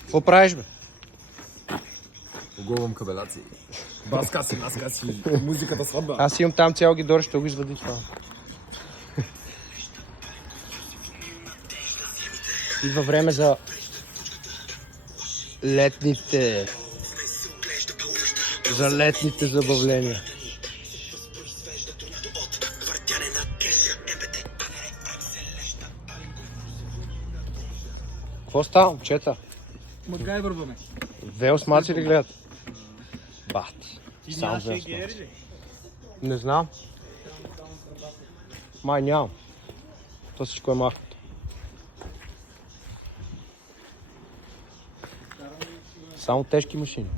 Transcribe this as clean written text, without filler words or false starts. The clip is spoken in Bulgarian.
Какво правиш, бе? Оголвам кабелаци. Баскаси, музиката сватба. Аз имам там цял гидор, ще го извади това. Идва време за летните забавления. Какво става, момчета? Макгайвър, бе. Велс маци ли гледат? Бати. Ти Само нямаш Велс егери маци. ли? Не знам. Май нямам. То всичко е махнато. Само тежки машини.